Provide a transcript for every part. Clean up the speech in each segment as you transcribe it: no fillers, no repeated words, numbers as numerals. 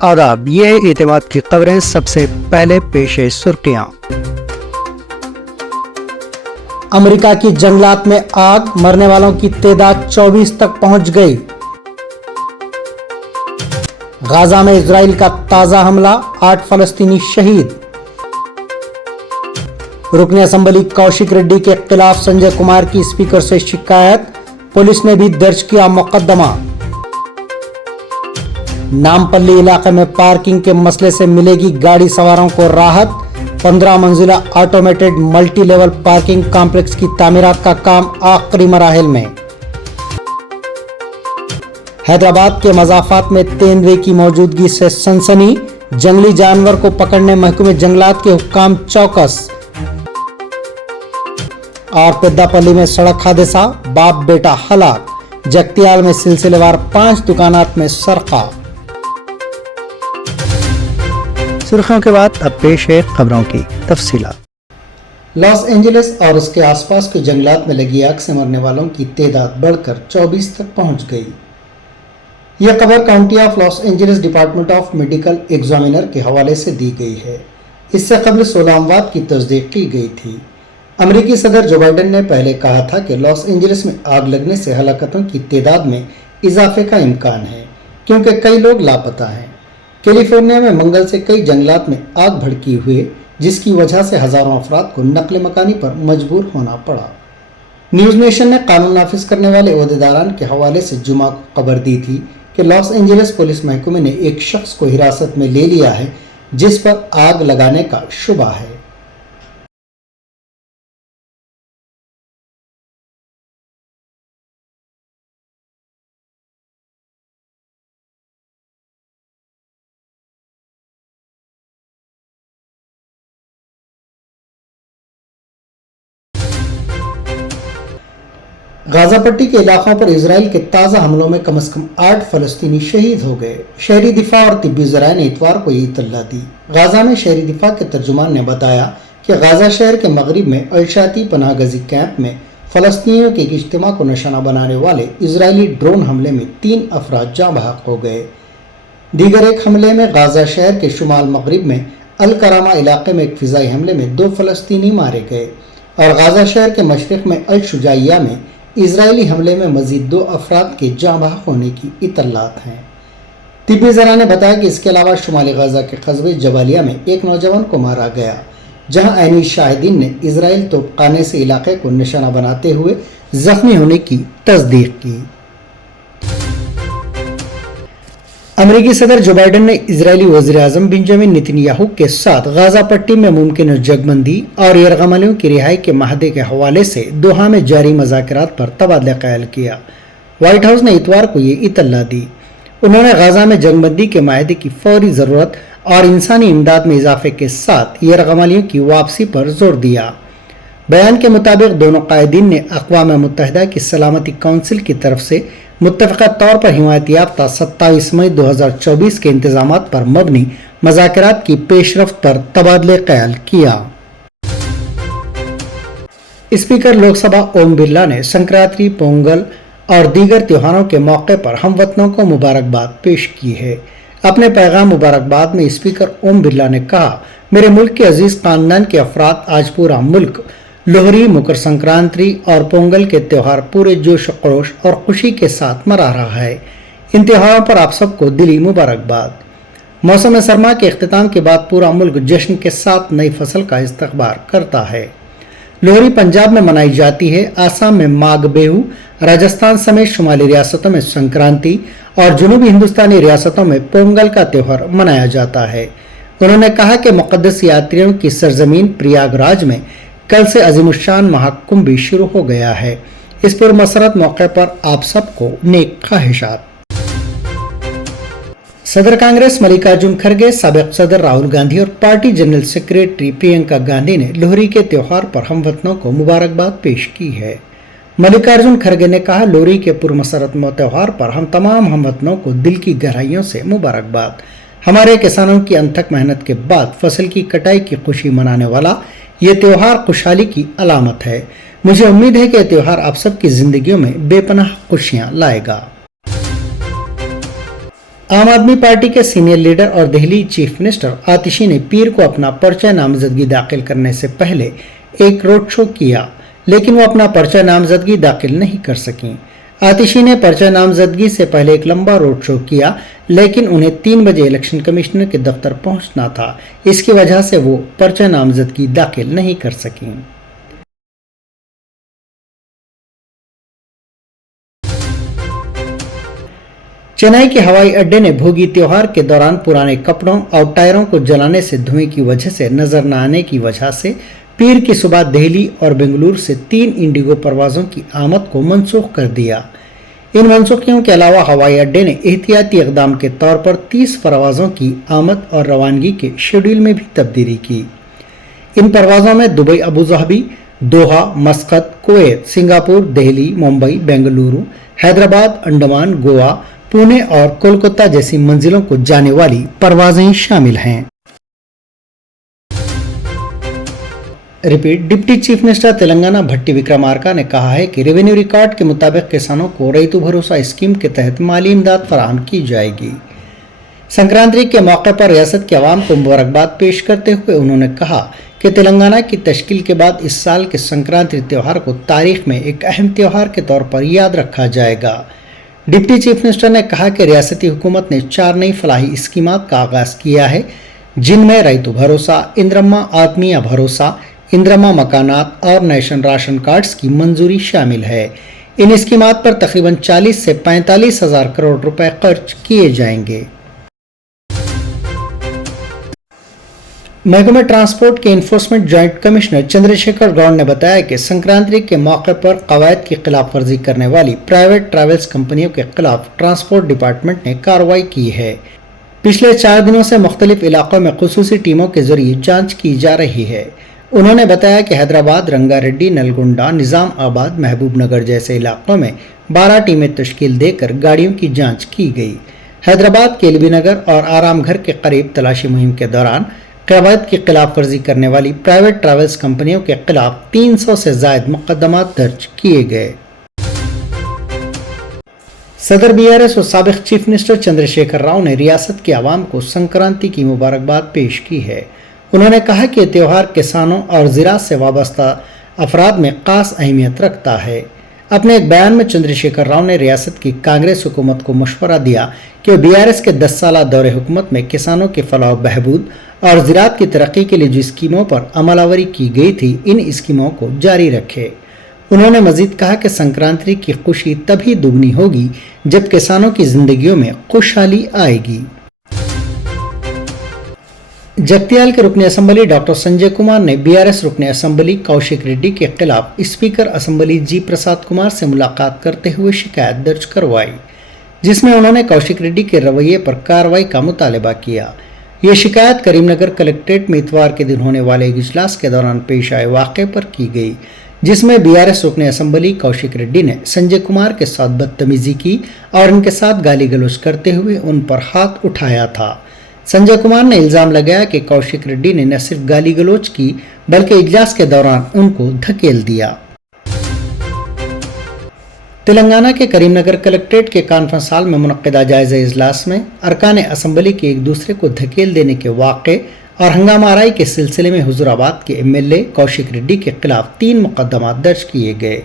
آداب، یہ ہے اعتماد کی خبریں۔ سب سے پہلے پیش سرخیاں۔ امریکہ کی جنگلات میں آگ، مرنے والوں کی تعداد 24 تک پہنچ گئی۔ غزہ میں اسرائیل کا تازہ حملہ، 8 فلسطینی شہید۔ رکن اسمبلی کوشک ریڈی کے خلاف سنجے کمار کی اسپیکر سے شکایت، پولیس نے بھی درج کیا مقدمہ۔ نامپلی علاقے میں پارکنگ کے مسئلے سے ملے گی گاڑی سواروں کو راحت، 15 منزلہ automated multi level parking complex کی تعمیرات کا کام آخری مراحل میں۔ حیدرآباد کے مضافات میں تیندوے کی موجودگی سے سنسنی، جنگلی جانور کو پکڑنے محکمہ جنگلات کے حکام چوکس۔ اور پیدا پلی میں سڑک حادثہ، باپ بیٹا ہلاک، جگتیال میں سلسلے وار 5 دکانات میں سرقہ۔ سرخیوں کے بعد اب پیش ہے خبروں کی تفصیلات۔ لاس اینجلس اور اس کے آس پاس کے جنگلات میں لگی آگ سے مرنے والوں کی تعداد بڑھ کر 24 تک پہنچ گئی۔ یہ خبر County of Los Angeles Department of Medical Examiner کے حوالے سے دی گئی ہے۔ اس سے قبل 16 اموات کی تصدیق کی گئی تھی۔ امریکی صدر جو بائیڈن نے پہلے کہا تھا کہ لاس اینجلس میں آگ لگنے سے ہلاکتوں کی تعداد میں اضافے کا امکان ہے کیونکہ کئی لوگ لاپتہ ہیں۔ کیلیفورنیا میں منگل سے کئی جنگلات میں آگ بھڑکی ہوئے، جس کی وجہ سے ہزاروں افراد کو نقل مکانی پر مجبور ہونا پڑا۔ نیوز نیشن نے قانون نافذ کرنے والے عہدیداران کے حوالے سے جمعہ کو خبر دی تھی کہ لاس اینجلس پولیس محکمے نے ایک شخص کو حراست میں لے لیا ہے جس پر آگ لگانے کا شبہ ہے۔ غازہ پٹی کے علاقوں پر اسرائیل کے تازہ حملوں میں کم از کم 8 فلسطینی شہید ہو گئے۔ شہری دفاع اور طبی ذرائع نے اتوار کو یہ اطلاع دی۔ غازہ میں شہری دفاع کے ترجمان نے بتایا کہ غازہ شہر کے مغرب میں الشاتی پناہ گزی کیمپ میں فلسطینیوں کے ایک اجتماع کو نشانہ بنانے والے اسرائیلی ڈرون حملے میں 3 افراد جاں بحق ہو گئے۔ دیگر ایک حملے میں غازہ شہر کے شمال مغرب میں الکرامہ علاقے میں ایک فضائی حملے میں 2 فلسطینی مارے گئے اور غازہ شہر کے مشرق میں الشجاعیہ میں اسرائیلی حملے میں مزید 2 افراد کے جاں بحق ہونے کی اطلاعات ہیں۔ طبی ذرائع نے بتایا کہ اس کے علاوہ شمالی غزہ کے قصبے جبالیہ میں ایک نوجوان کو مارا گیا، جہاں عینی شاہدین نے اسرائیل توپ خانے سے علاقے کو نشانہ بناتے ہوئے زخمی ہونے کی تصدیق کی۔ امریکی صدر جو بائیڈن نے اسرائیلی وزیر اعظم بنجامن نیتن یاہو کے ساتھ غازہ پٹی میں ممکنہ جنگ بندی اور یرغمالیوں کی رہائی کے معاہدے کے حوالے سے دوحہ میں جاری مذاکرات پر تبادلہ خیال کیا۔ وائٹ ہاؤس نے اتوار کو یہ اطلاع دی۔ انہوں نے غزہ میں جنگ بندی کے معاہدے کی فوری ضرورت اور انسانی امداد میں اضافے کے ساتھ یرغمالیوں کی واپسی پر زور دیا۔ بیان کے مطابق دونوں قائدین نے اقوام متحدہ کی سلامتی کونسل کی طرف سے متفقہ طور پر حمایت یافتہ 27 مئی 2024 کے انتظامات پر مبنی مذاکرات کی پیش رفت پر تبادلہ خیال کیا۔ اسپیکر لوک سبھا اوم برلا نے سنکرانتی، پونگل اور دیگر تہواروں کے موقع پر ہم وطنوں کو مبارکباد پیش کی ہے۔ اپنے پیغام مبارکباد میں اسپیکر اوم برلا نے کہا، میرے ملک کے عزیز خاندان کے افراد، آج پورا ملک لوہری، مکر سنکرانتی اور پونگل کے تہوار پورے جوش و خروش اور خوشی کے ساتھ منا رہا ہے۔ ان تہواروں پر آپ سب کو دلی مبارکباد۔ موسم سرما کے اختتام کے بعد پورا ملک جشن کے ساتھ نئی فصل کا استقبال کرتا ہے۔ لوہری پنجاب میں منائی جاتی ہے، آسام میں ماگھ بیہو، راجستھان سمیت شمالی ریاستوں میں سنکرانتی اور جنوبی ہندوستانی ریاستوں میں پونگل کا تہوار منایا جاتا ہے۔ انہوں نے کہا کہ مقدس یاتریوں کی سرزمین پریاگ راج میں کل سے عظیم الشان مہاکمبھ بھی شروع ہو گیا ہے۔ اس پر مسرت موقع پر آپ سب کو نیک خواہشات۔ صدر کانگریس ملکارجن کھڑگے، سابق صدر راہل گاندھی اور party general secretary Priyanka Gandhi نے لوہری کے تہوار پر ہم وطنوں کو مبارکباد پیش کی ہے۔ ملکارجن کھڑگے نے کہا، لوہری کے پرمسرت تہوار پر ہم تمام ہم وطنوں کو دل کی گہرائیوں سے مبارکباد۔ ہمارے کسانوں کی انتھک محنت کے بعد فصل کی کٹائی کی خوشی منانے والا یہ تہوار خوشحالی کی علامت ہے۔ مجھے امید ہے کہ یہ تہوار آپ سب کی زندگیوں میں بے پناہ خوشیاں لائے گا۔ आम आदमी पार्टी के सीनियर लीडर और दिल्ली चीफ मिनिस्टर आतिशी ने पीर को अपना पर्चा नामजदगी दाखिल करने से पहले एक रोड शो किया, लेकिन वो अपना पर्चा नामजदगी दाखिल नहीं कर सकीं। आतिशी ने पर्चा नामजदगी से पहले एक लंबा रोड शो किया, लेकिन उन्हें 3 बजे इलेक्शन कमिश्नर के दफ्तर पहुंचना था। इसकी वजह से वो पर्चा नामजदगी दाखिल नहीं कर सकीं। चेन्नई के हवाई अड्डे ने भोगी त्योहार के दौरान पुराने कपड़ों और टायरों को जलाने से धुएं की वजह से नजर न आने की वजह से पीर की सुबह दिल्ली और बेंगलुरु से 3 इंडिगो परवाजों की आमद को मनसूख कर दिया। इन मनसूखियों के अलावा हवाई अड्डे ने एहतियाती इकदाम के तौर पर 30 परवाजों की आमद और रवानगी के शेड्यूल में भी तब्दीली की। इन परवाजों में Dubai, Abu Dhabi, Doha, Muscat, Kuwait, Singapore, Delhi, Mumbai, Bengaluru, Hyderabad, Andaman, Goa, Pune और कोलकाता जैसी मंजिलों को जाने वाली परवाजें शामिल हैं। डिप्टी चीफ मिनिस्टर तेलंगाना भट्टी विक्रमार्का ने कहा है कि रेवेन्यू रिकॉर्ड के मुताबिक किसानों को रैतु भरोसा स्कीम के तहत माली इमदाद फराहम की जाएगी। संक्रांति के मौके पर रियासत के अवाम को मुबारकबाद पेश करते हुए उन्होंने कहा कि तेलंगाना की तश्कील के बाद इस साल के संक्रांति त्यौहार को तारीख में एक अहम त्यौहार के तौर पर याद रखा जाएगा। डिप्टी चीफ मिनिस्टर ने कहा कि रियासती हुकूमत ने 4 नई फलाही स्कीमात का आगाज किया है, जिनमें रैतु भरोसा, इंद्रम्मा आत्मीय भरोसा, इंद्रम्मा मकानात और नेशन राशन कार्ड्स की मंजूरी शामिल है। इन स्कीमात पर तकरीबन 40 से 45 हजार करोड़ रुपए खर्च किए जाएंगे। महकमे ट्रांसपोर्ट के enforcement joint commissioner Chandrashekar Goud ने बताया कि संक्रांति के मौके पर कवायद की खिलाफ वर्जी करने वाली प्राइवेट ट्रैवल्स कंपनियों के खिलाफ ट्रांसपोर्ट डिपार्टमेंट ने कार्रवाई की है। पिछले 4 दिनों से मुख्तलिफ इलाकों में खुसूसी टीमों के जरिए जांच की जा रही है। उन्होंने बताया कि हैदराबाद, रंगारेड्डी, नलगोंडा, निजाम आबाद, महबूब नगर जैसे इलाकों में 12 टीमें तश्कील देकर गाड़ियों की जांच की गई। हैदराबाद के एलबी नगर और आराम घर के करीब तलाशी मुहिम के दौरान कवायद की खिलाफ वर्जी करने वाली प्राइवेट ट्रैवल्स कंपनियों के खिलाफ 300 से ज्यादा मुकदमा दर्ज किए गए। सदर बीआरएस और साबिक चीफ मिनिस्टर चंद्रशेखर राव ने रियासत के अवाम को संक्रांति की मुबारकबाद पेश की है। उन्होंने कहा कि त्यौहार किसानों और ज़राअत से वाबस्ता अफराद में खास अहमियत रखता है। अपने एक बयान में चंद्रशेखर राव ने रियासत की कांग्रेस हुकूमत को मशवरा दिया कि बीआरएस के 10 साला दौरे हुकूमत में किसानों के फलाह बहबूद और ज़राअत की तरक्की के लिए जो स्कीमों पर अमलावरी की गई थी, इन स्कीमों को जारी रखे। उन्होंने मजीद कहा कि संक्रांति की खुशी तभी दुगनी होगी जब किसानों की जिंदगियों में खुशहाली आएगी। जगतियाल के रुकन असम्बली डॉक्टर संजय कुमार ने बीआरएस रुकन असम्बली कौशिक रेड्डी के खिलाफ स्पीकर असम्बली जी प्रसाद कुमार से मुलाकात करते हुए शिकायत दर्ज करवाई, जिसमें उन्होंने कौशिक रेड्डी के रवैये पर कार्रवाई का मुतालबा किया। ये शिकायत करीमनगर कलेक्ट्रेट में इतवार के दिन होने वाले एक इजलास के दौरान पेश आए वाक़े पर की गई, जिसमें बीआरएस रुकन असम्बली कौशिक रेड्डी ने संजय कुमार के साथ बदतमीजी की और उनके साथ गाली गलौज करते हुए उन पर हाथ उठाया था। संजय कुमार ने इल्जाम लगाया कि कौशिक रेड्डी ने न सिर्फ गाली गलौज की बल्कि इजलास के दौरान उनको धकेल दिया। तेलंगाना के करीमनगर कलेक्ट्रेट के कॉन्फ्रेंस हॉल में मुनक्किदा जायजा इजलास में अरकान असम्बली के एक दूसरे को धकेल देने के वाक़े और हंगामा आराई के सिलसिले में हुजूराबाद के एमएलए कौशिक रेड्डी के खिलाफ 3 मुकदमा दर्ज किए गए।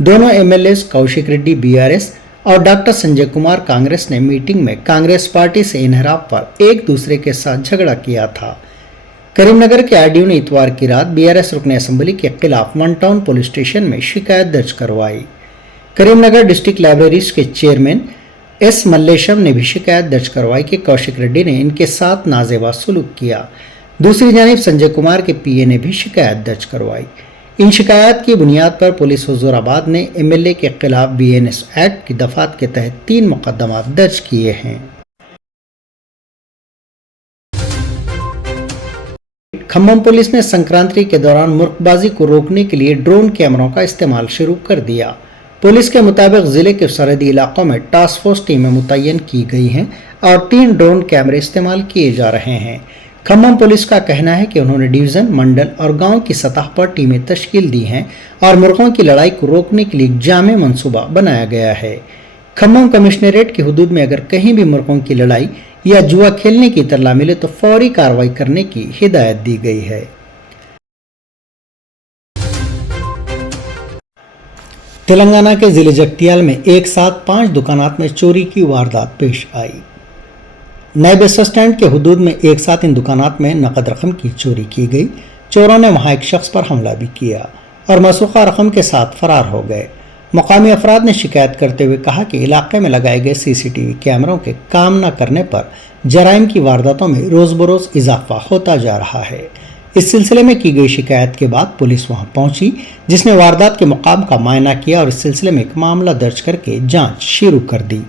दोनों एमएलए कौशिक रेड्डी बीआरएस और डॉक्टर संजय कुमार कांग्रेस ने मीटिंग में कांग्रेस पार्टी से इनहराफ पर एक दूसरे के साथ झगड़ा किया था। करीमनगर के आरडीओ ने इतवार की रात बीआरएस रुकन असम्बली के खिलाफ 1 टाउन पुलिस स्टेशन में शिकायत दर्ज करवाई। करीमनगर डिस्ट्रिक्ट लाइब्रेरीज के चेयरमैन एस मल्लेशम ने भी शिकायत दर्ज करवाई कि कौशिक रेड्डी ने इनके साथ नाजेबा सुलूक किया। दूसरी जानिब संजय कुमार के पीए ने भी शिकायत दर्ज करवाई। इन शिकायत की बुनियाद पर पुलिस हुजूराबाद ने एमएलए के खिलाफ बीएनएस एक्ट की दफात के तहत 3 मुकदमा दर्ज किए हैं। खम्मम पुलिस ने संक्रांति के दौरान मुर्गबाजी को रोकने के लिए ड्रोन कैमरों का इस्तेमाल शुरू कर दिया। पुलिस के मुताबिक जिले के सरहदी इलाकों में टास्क फोर्स टीमें मुतय्यन की गई हैं और 3 ड्रोन कैमरे इस्तेमाल किए जा रहे हैं। खम्मम पुलिस का कहना है कि उन्होंने डिवीजन, मंडल और गांव की सतह पर टीमें तश्कील दी हैं और मुर्गों की लड़ाई को रोकने के लिए जामे मंसूबा बनाया गया है। खम्मम कमिश्नरेट की हुदूद में अगर कहीं भी मुर्गों की लड़ाई या जुआ खेलने की इत्तला मिले तो फौरी कार्रवाई करने की हिदायत दी गई है। तेलंगाना के जिले जगतियाल में एक साथ 5 दुकानात में चोरी की वारदात पेश आई। नए बस स्टैंड के हुदूद में एक साथ इन दुकानात में नकद रकम की चोरी की गई। चोरों ने वहां एक शख्स पर हमला भी किया और मसूखा रकम के साथ फरार हो गए। मुकामी अफराद ने शिकायत करते हुए कहा कि इलाके में लगाए गए सीसीटीवी कैमरों के काम न करने पर जराइम की वारदातों में रोज बरोज इजाफा होता जा रहा है। इस सिलसिले में की गई शिकायत के बाद पुलिस वहां पहुंची, जिसने वारदात के मुकाम का मुआयना किया और इस सिलसिले में एक मामला दर्ज करके जांच शुरू कर दी।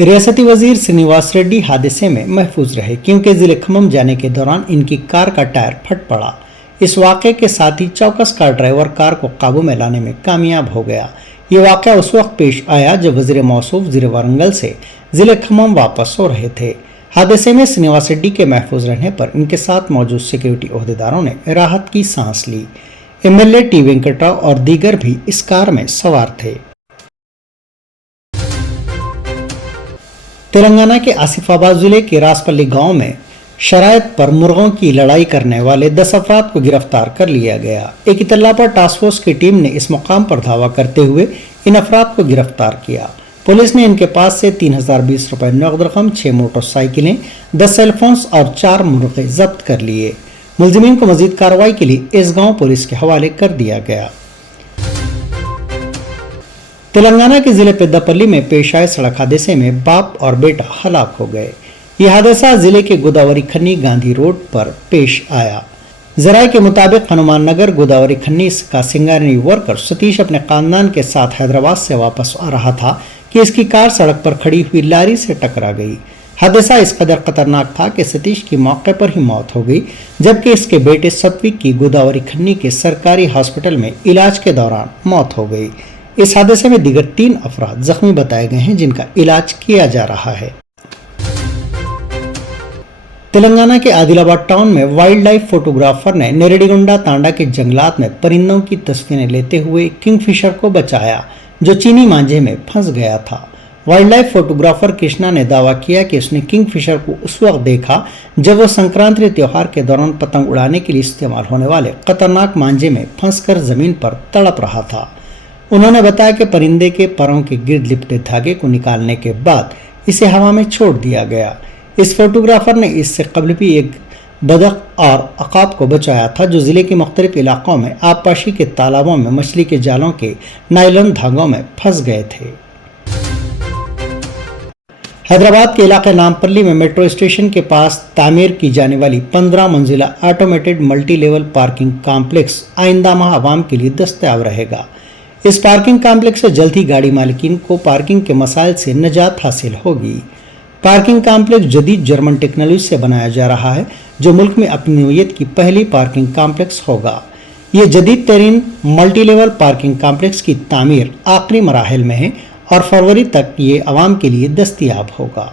रियासती वजीर श्रीनिवास रेड्डी हादसे में महफूज रहे क्योंकि जिले खम्मम जाने के दौरान इनकी कार का टायर फट पड़ा। इस वाक़े के साथ ही चौकस कार ड्राइवर कार को काबू में लाने में कामयाब हो गया। ये वाक़या उस वक्त पेश आया जब वजीर मौसूफ जिले वारंगल से जिले खम्मम वापस हो रहे थे। हादसे में श्रीनिवास रेड्डी के महफूज रहने पर इनके साथ मौजूद सिक्योरिटी ओहदेदारों ने राहत की सांस ली। MLA टी वेंकटराव और दीगर भी इस कार में सवार थे। तेलंगाना के आसिफाबाद जिले के रासपल्ली गांव में शरायत पर मुर्गों की लड़ाई करने वाले 10 अफराद को गिरफ्तार कर लिया गया। एक इत्तला पर टास्क फोर्स की टीम ने इस मुकाम पर धावा करते हुए इन अफराद को गिरफ्तार किया। पुलिस ने इनके पास से 3020 रुपए नकद रकम, 6 मोटरसाइकिलें, 10 सेलफोन्स और 4 मुर्गे जब्त कर लिए। मुलजिमीन को मजीद कार्रवाई के लिए इस गांव पुलिस के हवाले कर दिया गया। तेलंगाना के जिले पेद्दापल्ली में पेश आए सड़क हादसे में बाप और बेटा हलाक हो गए। यह हादसा जिले के गोदावरी खन्नी गांधी रोड पर पेश आया। जराये के मुताबिक हनुमान नगर गोदावरी खन्नी का सिंगारनी वर्कर सतीश अपने खानदान के साथ हैदराबाद से वापस आ रहा था कि इसकी कार सड़क पर खड़ी हुई लारी से टकरा गई। हादसा इस कदर खतरनाक था कि सतीश की मौके पर ही मौत हो गई, जबकि इसके बेटे सत्विक की गोदावरी खन्नी के सरकारी हॉस्पिटल में इलाज के दौरान मौत हो गई। इस हादसे में दीगर 3 अफराद जख्मी बताए गए हैं, जिनका इलाज किया जा रहा है। तेलंगाना के आदिलाबाद टाउन में वाइल्ड लाइफ फोटोग्राफर ने नेरेडीगोंडा तांडा के जंगलात में परिंदों की तस्वीरें लेते हुए किंगफिशर को बचाया, जो चीनी मांझे में फंस गया था। वाइल्ड लाइफ फोटोग्राफर कृष्णा ने दावा किया कि उसने किंगफिशर को उस वक्त देखा जब वो संक्रांति त्योहार के दौरान पतंग उड़ाने के लिए इस्तेमाल होने वाले खतरनाक मांझे में फंसकर जमीन पर तड़प रहा था। उन्होंने बताया कि परिंदे के परों के गिर्द लिपटे धागे को निकालने के बाद इसे हवा में छोड़ दिया गया। इस फोटोग्राफर ने इससे कबल भी एक बदख और अकाब को बचाया था, जो जिले के मुख्तलिफ इलाकों में आबपाशी के तालाबों में मछली के जालों के नायलॉन धागों में फंस गए थे। हैदराबाद के इलाके नामपल्ली में मेट्रो स्टेशन के पास तामीर की जाने वाली 15 मंजिला automated multi level parking complex आइंदा माह आवाम के लिए दस्तयाब रहेगा। इस पार्किंग कॉम्प्लेक्स से जल्द ही गाड़ी मालिकीन को पार्किंग के मसाइल से निजात हासिल होगी। पार्किंग कॉम्प्लेक्स जदीद जर्मन टेक्नोलॉजी से बनाया जा रहा है, जो मुल्क में अपनी नौइयत की पहली पार्किंग कॉम्प्लेक्स होगा। ये जदीद तरीन मल्टी लेवल पार्किंग कॉम्प्लेक्स की तामीर आखिरी मराहिल में है और फरवरी तक ये आवाम के लिए दस्तयाब होगा।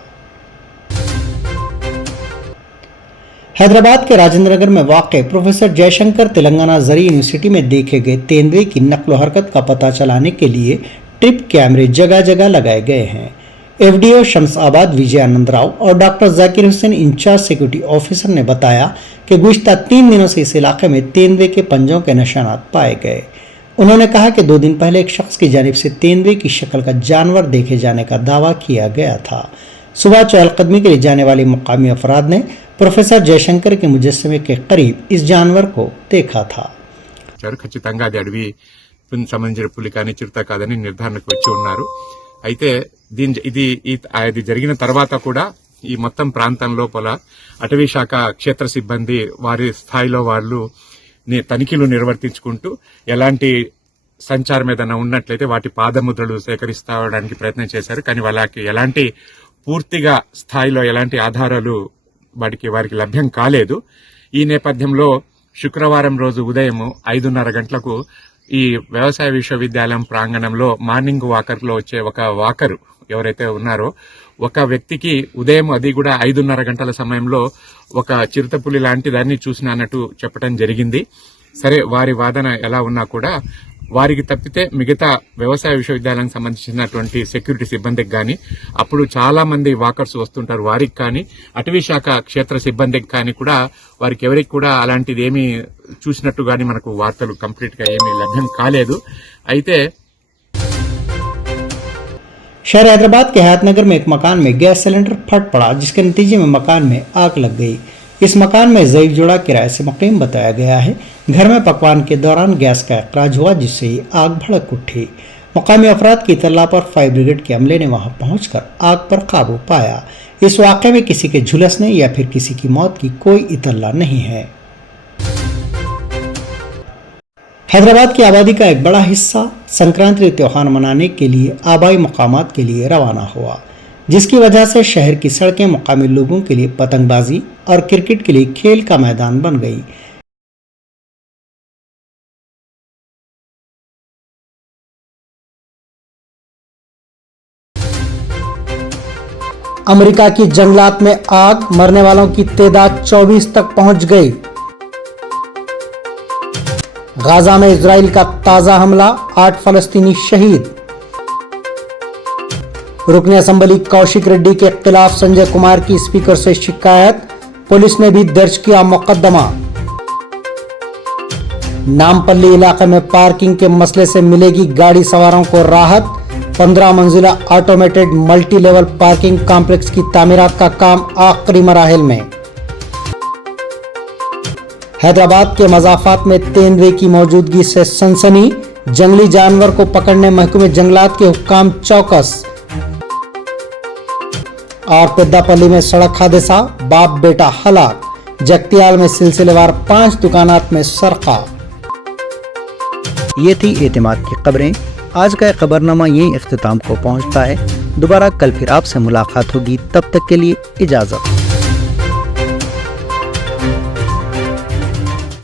हैदराबाद के राजेंद्र नगर में वाक़ प्रोफेसर जयशंकर तेलंगाना जरी यूनिवर्सिटी में देखे गए तेंदुए की नकलो हरकत का पता चलाने के लिए ट्रिप कैमरे जगह जगह लगाए गए हैं। FDO शमसाबाद विजयानंद राव और doctor Zakir Hussain in charge security officer ने बताया कि गुज़िश्ता 3 दिनों से इस इलाके में तेंदुए के पंजों के निशानात पाए गए। उन्होंने कहा कि 2 दिन पहले एक शख्स की जानिब से तेंदुए की शक्ल का जानवर देखे जाने का दावा किया गया था। सुबह चहलकदमी के लिए जाने वाले मुकामी अफराद ने प्रोफेसर जयशंकर के मुजस्समे के करीब इस जानवर को देखा था। ఖచ్చితంగా అది అడవి సంబంధించిన పులి కానీ చిరుత కాదని నిర్ధారణకు వచ్చి ఉన్నారు. అయితే ఇది జరిగిన తర్వాత కూడా ఈ మొత్తం ప్రాంతం లోపల అటవీ శాఖ క్షేత్ర సిబ్బంది వారి స్థాయిలో వాళ్ళు తనిఖీలు నిర్వర్తించుకుంటూ ఎలాంటి సంచారం ఏదైనా ఉన్నట్లయితే వాటి పాదముద్రలు సేకరిస్తాడానికి ప్రయత్నం చేశారు. కానీ వాళ్ళకి ఎలాంటి పూర్తిగా స్థాయిలో ఎలాంటి ఆధారాలు వారికి లభ్యం కాలేదు. ఈ నేపథ్యంలో శుక్రవారం రోజు ఉదయం 5:30 గంటలకు ఈ వ్యవసాయ విశ్వవిద్యాలయం ప్రాంగణంలో మార్నింగ్ వాకర్ లో వచ్చే ఒక వాకరు ఎవరైతే ఉన్నారో ఒక వ్యక్తికి ఉదయం అది కూడా 5:30 గంటల సమయంలో ఒక చిరుతపులి లాంటి దాన్ని చూసిన అన్నట్టు చెప్పడం జరిగింది. సరే వారి వాదన ఎలా ఉన్నా కూడా వారికి తప్పితే మిగతా వ్యవసాయ విశ్వవిద్యాలయానికి సంబంధించినటువంటి సెక్యూరిటీ సిబ్బందికి కానీ, అప్పుడు చాలా మంది వాకర్స్ వస్తుంటారు, వారికి కానీ, అటవీ శాఖ క్షేత్ర సిబ్బందికి కానీ కూడా వారికి ఎవరికి కూడా అలాంటిది ఏమీ చూసినట్టు గానీ మనకు వార్తలు కంప్లీట్ గా ఏమీ లభ్యం కాలేదు. అయితే शहर हैदराबाद के हयातनगर में एक मकान में गैस सिलेंडर फट पड़ा, जिसके नतीजे में मकान में आग लग गई। इस मकान में ज़ईफ जोड़ा किराए से मुकीम बताया गया है। घर में पकवान के दौरान गैस का इखराज हुआ, जिससे ही आग भड़क उठी। मुकामी अफराद की इत्तला पर फायर ब्रिगेड के अमले ने वहां पहुंचकर आग पर काबू पाया। इस वाक़े में किसी के झुलसने या फिर किसी की मौत की कोई इत्तला नहीं है। हैदराबाद की आबादी का एक बड़ा हिस्सा संक्रांति त्योहार मनाने के लिए आबाई मकामात के लिए रवाना हुआ, जिसकी वजह से शहर की सड़कें मुकामी लोगों के लिए पतंगबाजी और क्रिकेट के लिए खेल का मैदान बन गई। अमेरिका की जंगलात में आग, मरने वालों की तादाद 24 तक पहुंच गई। गाजा में इजराइल का ताजा हमला, 8 फलस्तीनी शहीद। रुकन असम्बली कौशिक रेड्डी के खिलाफ संजय कुमार की स्पीकर से शिकायत, पुलिस ने भी दर्ज किया मुकदमा। नामपल्ली इलाके में पार्किंग के मसले से मिलेगी गाड़ी सवारों को राहत। 15 मंजिला automated multi level parking complex की तामीरात का काम आखिरी मराहिल में। हैदराबाद के मज़ाफ़ात में तेंदुए की मौजूदगी से सनसनी, जंगली जानवर को पकड़ने महकमे जंगलात के हुक्काम चौकस। और पेद्दापल्ली में सड़क हादसा, बाप बेटा हलाक। जगतियाल में सिलसिलेवार 5 दुकानात में सरका। ये थी एतमाद की खबरें। आज का खबरनामा यहीं इख्तिताम को पहुंचता है। दोबारा कल फिर आपसे मुलाकात होगी, तब तक के लिए इजाज़त।